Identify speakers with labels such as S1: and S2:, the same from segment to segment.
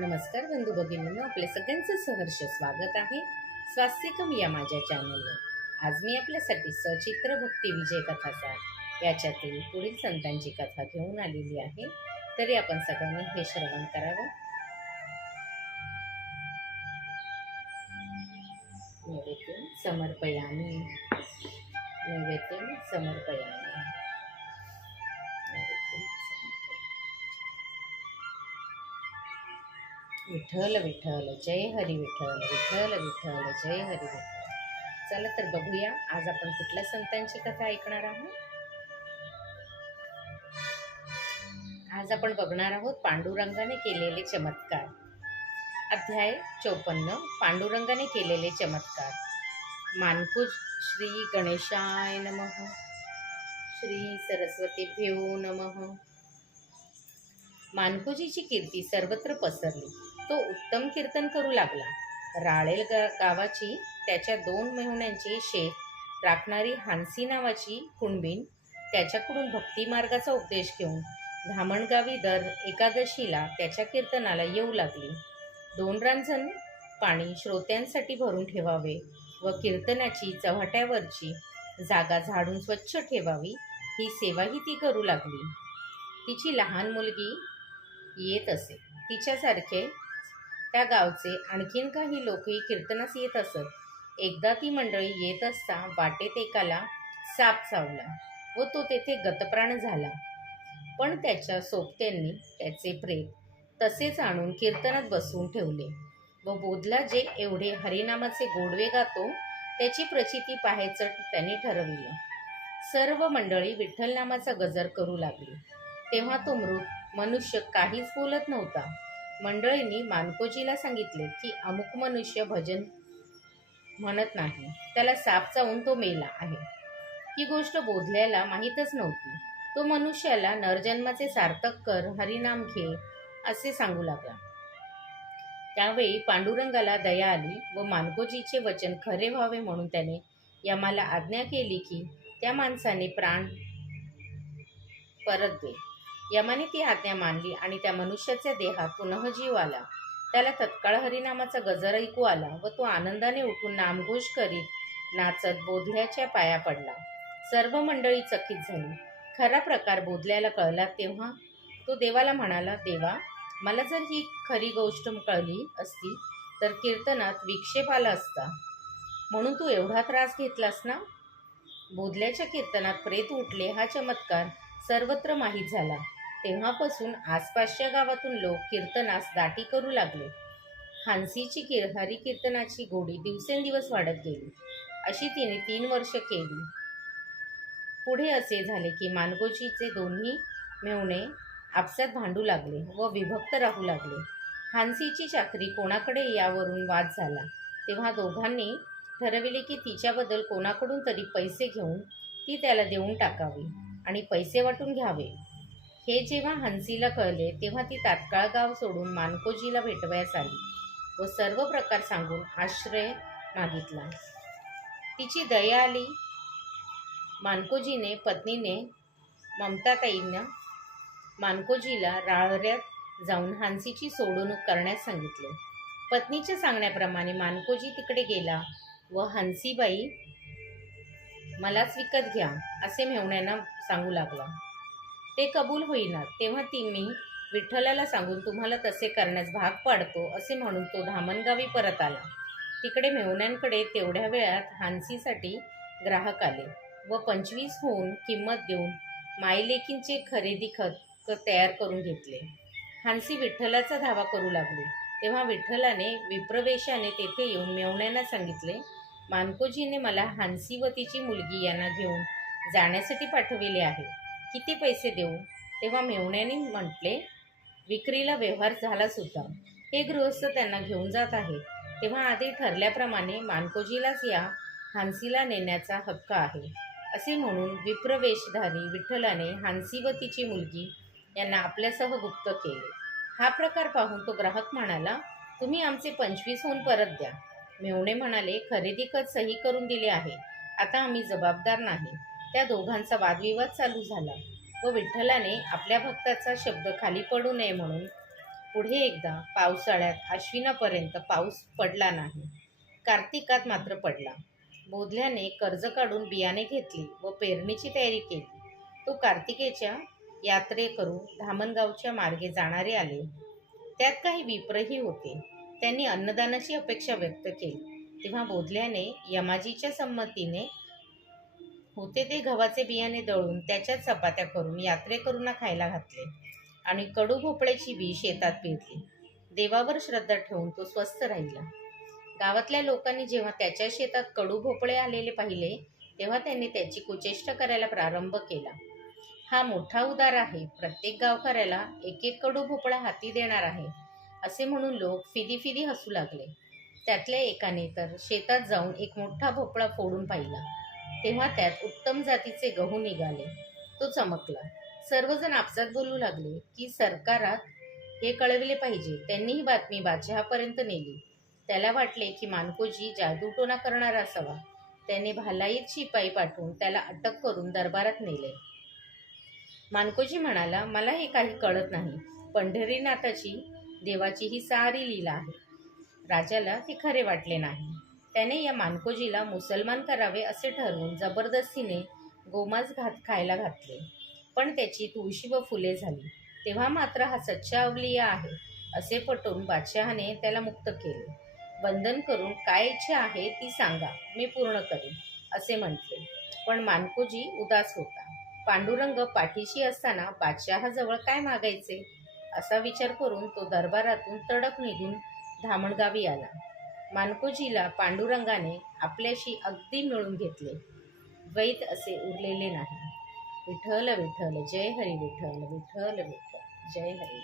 S1: नमस्कार बंधू भगिनींनो आपले सगळ्यांचं सहर्ष स्वागत आहे. स्वास्थ्यकम या माझ्या चॅनलवर आज मी आपल्यासाठी सचित्र भक्ती विजय कथाचा याच्यातील पुढील संतांची कथा घेऊन आलेली आहे. तरी आपण सगळ्यांनी हे श्रवण करावं. नैवेद्य समर्पयामी. नैवेद्य समर्पयामी. विठ्ठल विठ्ठल जय हरी विठ्ठल विठ्ठल विठ्ठल जय हरी विठ्ठल. चला तर बघूया आज आपण कुठल्या संतांची कथा ऐकणार आहोत? आज आपण बघणार आहोत पांडुरंगाने केलेले चमत्कार. अध्याय चौपन्न पांडुरंगाने केलेले चमत्कार. मानकुज श्री गणेशाय नमः. श्री सरस्वती भेऊ नमः. मानकुजीची कीर्ती सर्वत्र पसरली. तो उत्तम कीर्तन करू लागला. राळेल गा- गावाची त्याच्या दोन मेहुण्यांची शेत राखणारी हानसी नावाची कुणबीन त्याच्याकडून भक्ती मार्गाचा उपदेश घेऊन धामणगावी दर एकादशीला त्याच्या कीर्तनाला येऊ लागली. दोन रांजण पाणी श्रोत्यांसाठी भरून ठेवावे व कीर्तनाची चव्हाट्यावरची जागा झाडून स्वच्छ ठेवावी ही सेवाही ती करू लागली. तिची लहान मुलगी येत असे. तिच्यासारखे त्या गावचे आणखीन काही लोकही कीर्तनास येत असत. एकदा ती मंडळी येत असता वाटेत एकाला साप चावला व तो तेथे गतप्राण झाला. पण त्याच्या सोबत्यांनी त्याचे प्रेत तसेच आणून कीर्तनात बसवून ठेवले व बोधला जे एवढे हरिनामाचे गोडवे गातो त्याची प्रचिती पाहायचं त्याने ठरविलं. सर्व मंडळी विठ्ठल नामाचा गजर करू लागली. तेव्हा तो मृत मनुष्य काहीच बोलत नव्हता. मंडळींनी मानकोजीला सांगितले की अमुक मनुष्य भजन म्हणत नाही. त्याला साप चावून तो मेला आहे. ही गोष्ट बोधल्याला माहीतच नव्हती. तो मनुष्याला नरजन्माचे सार्थक कर हरिनाम घे असे सांगू लागला. त्यावेळी पांडुरंगाला दया आली व मानकोजीचे वचन खरे व्हावे म्हणून त्याने यमाला आज्ञा केली की त्या माणसाने प्राण परत दे. यमाने ती आज्ञा मानली आणि त्या मनुष्याच्या देहात पुनः जीव आला. त्याला तत्काळ हरिनामाचा गजर ऐकू आला व तो आनंदाने उठून नामघोष करीत नाचत बोधल्याच्या पाया पडला. सर्व मंडळी चकित झाली. खरा प्रकार बोधल्याला कळला तेव्हा तो देवाला म्हणाला देवा मला जर ही खरी गोष्ट कळली असती तर कीर्तनात विक्षेप आला असता. म्हणून तू एवढा त्रास घेतलास ना? बोधल्याच्या कीर्तनात प्रेत उठले हा चमत्कार सर्वत्र माहीत झाला. तेव्हापासून आसपासच्या गावातून लोक कीर्तनास दाटी करू लागले. हांसीची किर हरिकीर्तनाची गोडी दिवसेंदिवस वाढत गेली. अशी तिने तीन वर्ष केली. पुढे असे झाले की मानगोजीचे दोन्ही मेवणे आपसात भांडू लागले व विभक्त राहू लागले. हांसीची चाकरी कोणाकडे यावरून वाद झाला. तेव्हा दोघांनी ठरविले की तिच्याबद्दल कोणाकडून तरी पैसे घेऊन ती त्याला देऊन टाकावी आणि पैसे वाटून घ्यावे. हे जेव्हा हंसीला कळले तेव्हा ती तात्काळ गाव सोडून मानकोजीला भेटवयास आली व सर्व प्रकार सांगून आश्रय मागितला. तिची दया आली. मानकोजीने पत्नीने ममताताईंना मानकोजीला राळऱ्यात जाऊन हांसीची सोडवणूक करण्यास सांगितले. पत्नीच्या सांगण्याप्रमाणे मानकोजी तिकडे गेला व हंसीबाई मलाच विकत घ्या असे मेवण्यांना सांगू लागला. ते कबूल होईना. तेव्हा ती मी विठ्ठलाला सांगून तुम्हाला तसे करण्यास भाग पाडतो असे म्हणून तो धामणगावी परत आला. तिकडे मेवण्यांकडे तेवढ्या वेळात हान्सीसाठी ग्राहक आले व पंचवीस होऊन किंमत देऊन मायलेकींचे खरेदी खत तयार करून घेतले. हान्सी विठ्ठलाचा धावा करू लागली. तेव्हा विठ्ठलाने विप्रवेशाने तेथे येऊन मेवण्यांना सांगितले मानकोजीने मला हान्सी व तिची मुलगी यांना घेऊन जाण्यासाठी पाठविले आहे. किती पैसे देऊ? तेव्हा मेवण्याने म्हटले विक्रीला व्यवहार झालासुद्धा हे गृहस्थ त्यांना घेऊन जात आहे तेव्हा आधी ठरल्याप्रमाणे मानकोजीलाच या हांसीला नेण्याचा हक्क आहे. असे म्हणून विप्रवेशधारी विठ्ठलाने हांसी व तिची मुलगी यांना आपल्यासह गुप्त केले. हा प्रकार पाहून तो ग्राहक म्हणाला तुम्ही आमचे पंचवीस होऊन परत द्या. मेवणे म्हणाले खरेदी खत सही करून दिले आहे. आता आम्ही जबाबदार नाही. त्या दोघांचा वादविवाद चालू झाला व विठ्ठलाने आपल्या भक्ताचा शब्द खाली पडू नये म्हणून पुढे एकदा पावसाळ्यात आश्विनापर्यंत पाऊस पडला नाही. कार्तिकात मात्र पडला. बोधल्याने कर्ज काढून बियाणे घेतली व पेरणीची तयारी केली. तो कार्तिकेच्या यात्रे करून धामणगावच्या मार्गे जाणारे आले. त्यात काही विप्रही होते. त्यांनी अन्नदानाची अपेक्षा व्यक्त केली. तेव्हा बोधल्याने यमाजीच्या संमतीने होते ते गव्हाचे बियाणे दळून त्याच्यात चपात्या करून यात्रेकरूंना खायला घातले. आणि कडू भोपळ्याची बी शेतात पेरली. देवावर श्रद्धा ठेवून तो स्वस्थ राहिला. गावातल्या लोकांनी जेव्हा त्याच्या शेतात कडू भोपळे आलेले पाहिले तेव्हा त्यांनी त्याची कुचेष्टा करायला प्रारंभ केला. हा मोठा उदार आहे. प्रत्येक गावकऱ्याला एक एक कडू भोपळा हाती देणार आहे असे म्हणून लोक फिदी फिदी हसू लागले. त्यातल्या एकाने तर शेतात जाऊन एक मोठा भोपळा फोडून पाहिला. तेव्हा त्यात उत्तम जातीचे गहू निघाले. तो चमकला. सर्वजण आपसात बोलू लागले की सरकारात हे कळविले पाहिजे. त्यांनी ही बातमी बादशहापर्यंत नेली. त्याला वाटले की मानकोजी जादूटोना करणारा असावा. त्याने भालाईत शिपाई पाठवून त्याला अटक करून दरबारात नेले. मानकोजी म्हणाला मला हे काही कळत नाही. पंढरीनाथाची देवाची ही सारी लीला आहे. राजाला ते खरे वाटले नाही. त्याने या मानकोजीला मुसलमान करावे असे ठरवून जबरदस्तीने गोमांस घात खायला घातले. पण त्याची तुळशी व फुले झाली. तेव्हा मात्र हा सच्चा अवलिया आहे असे पटवून बादशहाने त्याला मुक्त केले. बंधन करून काय इच्छा आहे ती सांगा मी पूर्ण करेन असे म्हटले. पण मानकोजी उदास होता. पांडुरंग पाठीशी असताना बादशहाजवळ काय मागायचे? असा विचार करून तो दरबारातून तडक निघून धामणगावी आला. मानकोजीला पांडुरंगाने आपल्याशी अगदी मिळून घेतले. द्वैत असे उरलेले नाही. विठ्ठल विठ्ठल जय हरी विठ्ठल विठ्ठल विठ्ठल जय हरी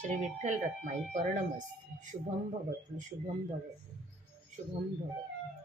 S1: श्री विठ्ठल रत्माई पर्णमस्त शुभम भवतु शुभम भवतु शुभम भवतु.